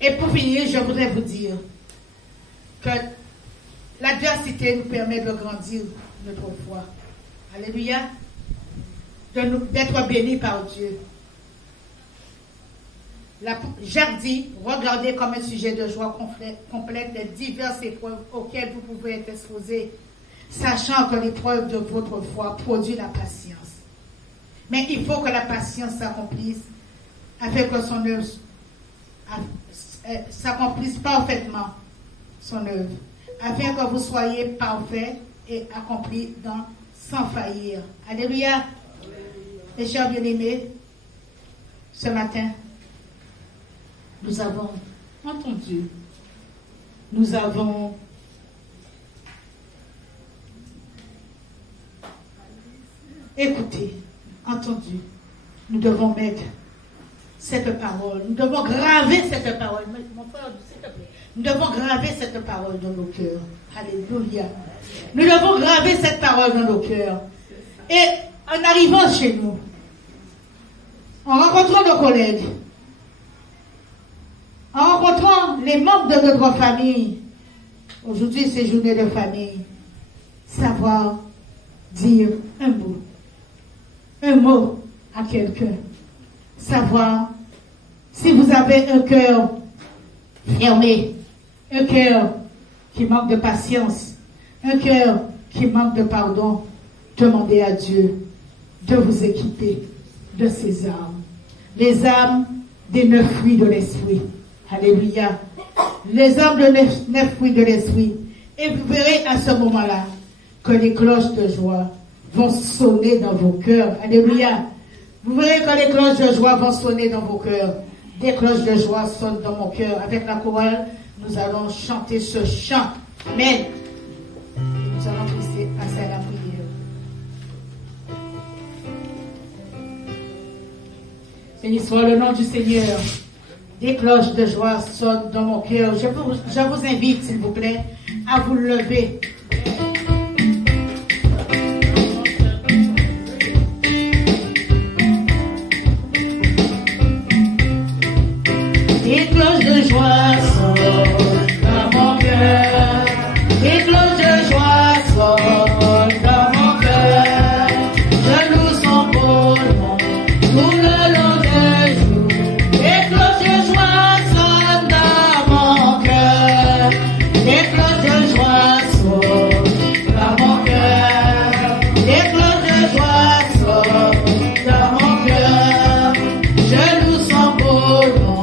Et pour finir, je voudrais vous dire que l'adversité nous permet de grandir notre foi. Alléluia. D'être bénis par Dieu. Jacques dit, regardez comme un sujet de joie complète les diverses épreuves auxquelles vous pouvez être exposés, sachant que l'épreuve de votre foi produit la patience. Mais il faut que la patience s'accomplisse afin que son œuvre s'accomplisse parfaitement, son œuvre, afin que vous soyez parfaits et accomplis sans faillir. Alléluia. Mes chers bien-aimés, ce matin, nous avons entendu, nous avons écouté, entendu. Nous devons mettre cette parole, nous devons graver cette parole. Mon frère, s'il te plaît. Nous devons graver cette parole dans nos cœurs. Alléluia. Nous devons graver cette parole dans nos cœurs. Et en arrivant chez nous, en rencontrant nos collègues, en rencontrant les membres de notre famille, Aujourd'hui, c'est journée de famille. Savoir dire un mot à quelqu'un. Savoir si vous avez un cœur fermé, un cœur qui manque de patience, un cœur qui manque de pardon, demandez à Dieu de vous équiper de ces armes. Les armes des 9 fruits de l'esprit. Alléluia. Les armes de 9 fruits de l'esprit. Et vous verrez à ce moment-là que les cloches de joie vont sonner dans vos cœurs. Alléluia. Vous verrez que les cloches de joie vont sonner dans vos cœurs. Des cloches de joie sonnent dans mon cœur. Avec la chorale, nous allons chanter ce chant. Amen. Nous allons passer à la prière. Béni soit le nom du Seigneur. Des cloches de joie sonnent dans mon cœur. Je vous invite, s'il vous plaît, à vous lever. Des cloches de joie sonnent dans mon cœur. Des cloches de joie sonnent dans mon cœur. Je loue son beau nom tout le long des jours. Des cloches de joie sonnent dans mon cœur. Des cloches de joie sonnent dans mon cœur. Des cloches de joie sonnent dans mon cœur. Je loue son beau nom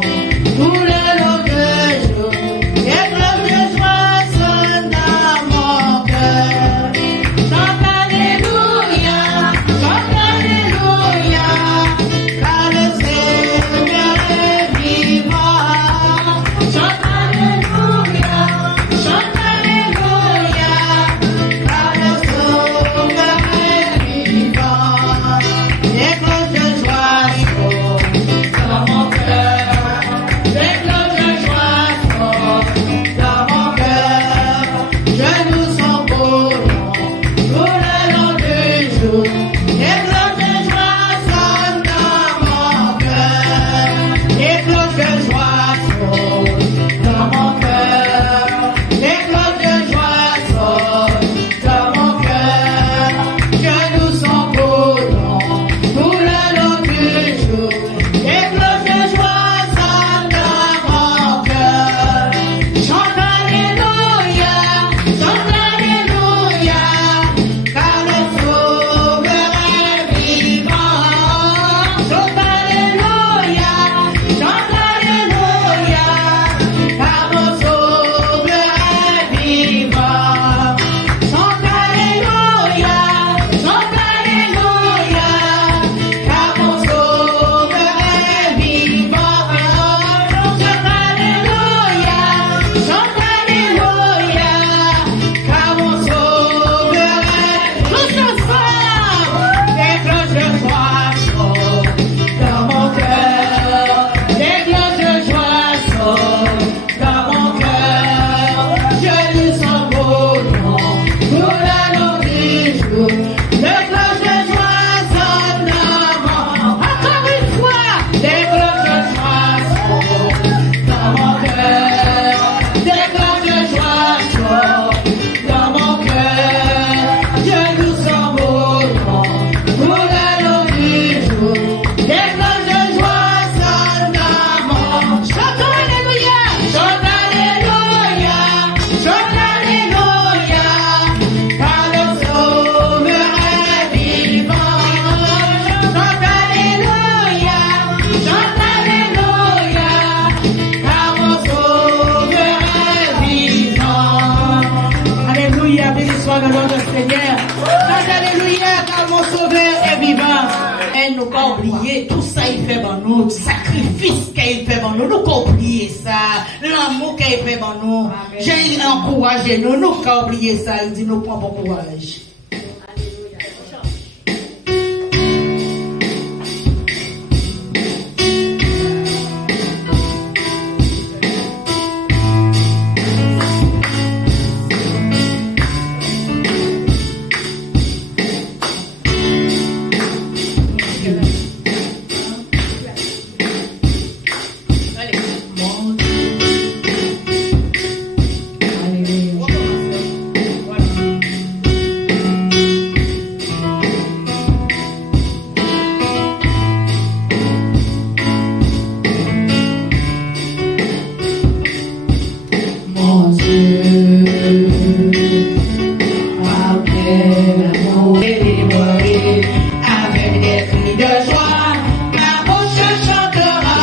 tout le long des jours. Des cloches de joie sonnent dans mon cœur. Chante Alléluia, car le Seigneur est vivant. Chante Alléluia, car le Sauveur est vivant. Des cloches de joie sonnent dans mon cœur. Des cloches de joie sonnent dans mon cœur. Je loue son beau nom tout le long du jour. Des cloches de joie sonnent dans mon cœur. Des cloches de joie sonnent dans mon cœur. Des cloches de joie sonnent dans mon cœur. Je loue son beau nom tout le long du jour. Des cloches de joie sonnent dans mon cœur. Chante Alléluia, car le Sauveur est vivant. Chante Alléluia, car mon Sauveur est vivant. Chante Alléluia, car mon Sauveur est vivant. Chante Alléluia, car mon Sauveur est tous ensemble. Des cloches de joie sonnent dans mon cœur. Des cloches de joie sonnent dans mon cœur. Je loue son beau nom tout le long du jour. Des cloches de joie sonnent dans mon cœur. Encore une fois, des cloches de joie sonnent dans mon cœur. Des cloches de joie sonnent dans mon cœur. Je loue son beau nom tout le long du jour. Des cloches de joie sonnent dans mon cœur. Chantons Alléluia, car le Sauveur est vivant. Chante Alléluia, car mon Sauveur est vivant. Alléluia, béni soit le nom du Seigneur. Chante Alléluia, car mon Sauveur est vivant. Elle nous pas oublier tout ça il fait pour nous, sacrifice qu'il fait pour nous, nous pas oublier ça, l'amour qu'il fait pour nous. J'ai encouragé nous, nous pas oublier ça, il dit nous prend bon courage. Allez. Alléluia. cris de joie, ma bouche chantera,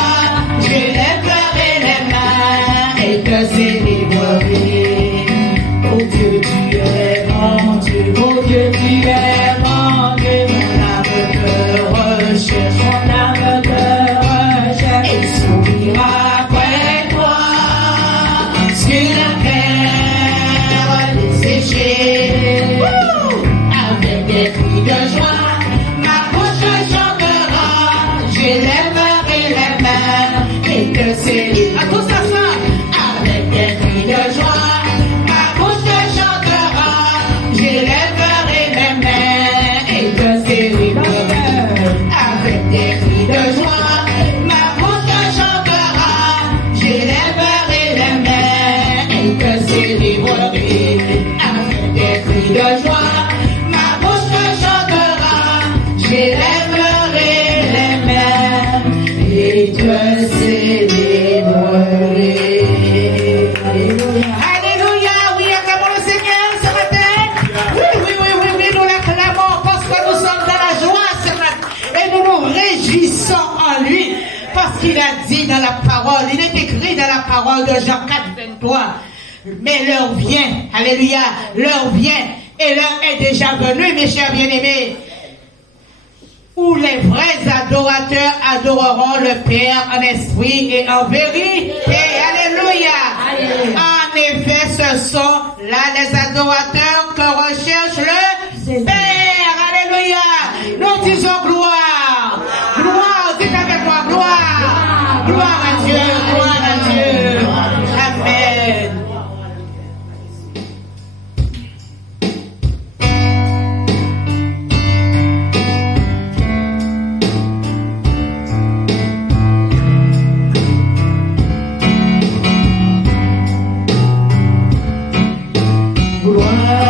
je lèverai les mains et te célébrerai. Oh Dieu, tu es mon Dieu, oh Dieu, tu es mon Dieu, mon âme te recherche, mon âme te recherche, et sourira après toi, sur la terre desséchée. Avec des cris de joie, ma bouche chantera, je lèverai les mains et te célébrerai. À tous ensemble, avec des cris de joie, ma bouche chantera, je lèverai les mains et te célébrerai. Avec des cris de joie, ma bouche chantera, je lèverai les mains et te célébrerai. Avec des cris de joie, ma bouche chantera, je lèverai les mains et te célébrerai. Alléluia, oui, acclamons le Seigneur ce matin. Oui, nous l'acclamons parce que nous sommes dans la joie ce matin et nous nous réjouissons en lui parce qu'il a dit dans la parole, il est écrit dans la parole de Jean 4, 23, mais l'heure vient, alléluia, l'heure vient et l'heure est déjà venue, mes chers bien-aimés, où les vrais adorateurs adoreront le Père en esprit et en vérité. Alléluia. En effet, ce sont là les adorateurs que recherche le Père. Alléluia. Nous disons gloire. Gloire, dites avec moi, gloire. Gloire à Dieu, gloire à Dieu. Amen. Gloire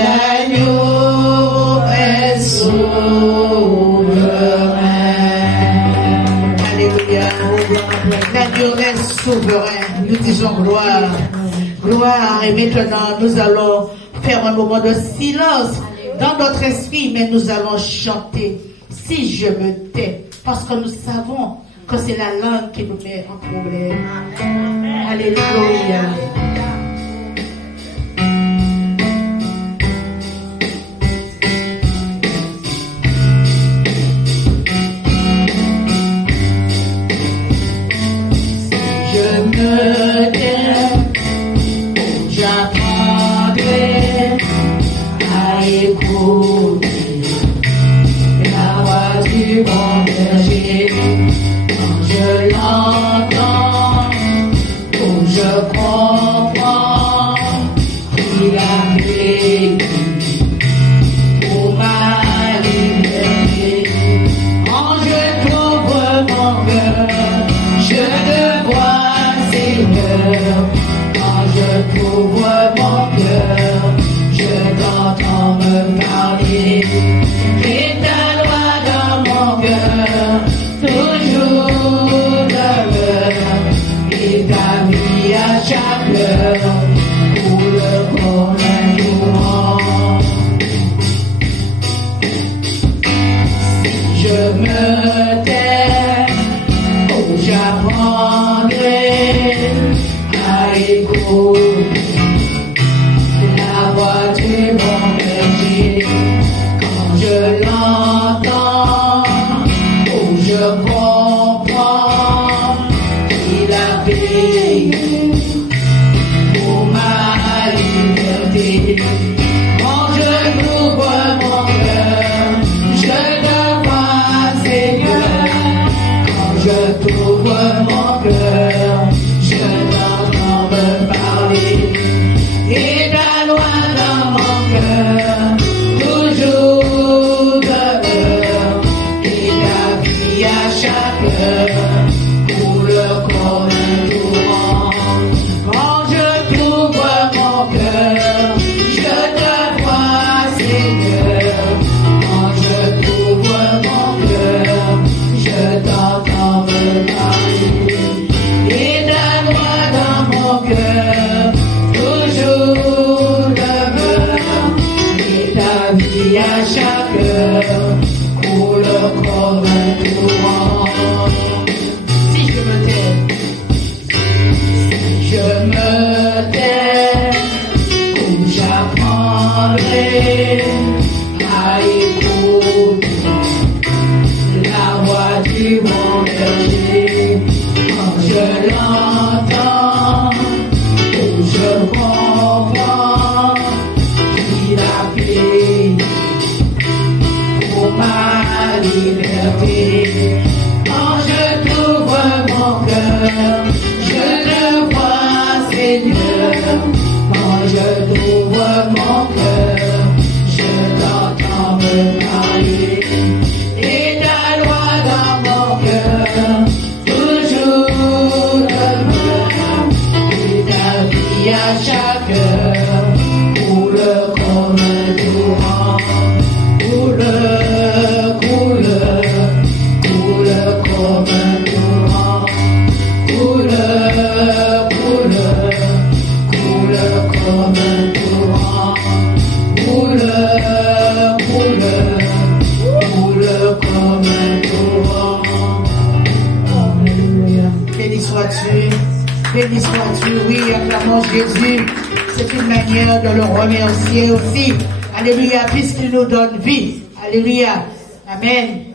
L'agneau est souverain. Alléluia. L'agneau est souverain. Nous disons gloire. Gloire. Et maintenant, nous allons faire un moment de silence dans notre esprit, mais nous allons chanter. Si je me tais, parce que nous savons que c'est la langue qui nous met en problème. Alléluia. Je me tais, j'apprendrai à écouter la voix du bon berger. Quand je l'entends, où je comprends qu'il a vécu pour ma liberté. Quand je trouve mon cœur, je te vois, Seigneur. Quand je trouve mon cœur, je t'entends me parler. Et ta loi dans mon cœur, toujours demeure. Et ta vie à chaque heure, coule comme un courant. Si je me tais, oh, j'apprendrai à écouter la voix du bon berger. Quand je l'entends, oh, je comprends qu'il a payé pour ma liberté. Quand je trouve mon cœur, je te vois, Seigneur. Quand je trouve mon cœur, je t'entends me parler. Et ta loi dans mon cœur, toujours demeure. Et ta vie à chaque heure, coule comme un torrent. Quand je trouve mon cœur, je te vois, Seigneur. Quand je trouve mon cœur, je t'entends me parler. Et ta loi dans mon cœur, toujours demeure. Et ta vie à chaque heure, coule comme un torrent. Si je me tais, si je me tais, où j'apprendrai à écouter la voix du bon berger. Quand je l'entends, où je comprends qu'il a payé pour ma liberté. Quand je trouve mon cœur, je te vois, Seigneur. Quand je trouve mon cœur, je t'entends me parler. Et ta loi dans mon cœur, toujours demeure. Et ta vie à chaque heure, coule comme un torrent. Coule, coule, coule comme un torrent. Coule, coule, coule comme un torrent. Coule, coule, coule comme un torrent. Alléluia. Béni sois-tu, béni sois-tu, oui, acclamons Jésus. C'est une manière de le remercier aussi. Alléluia, puisqu'il nous donne vie. Alléluia. Amen.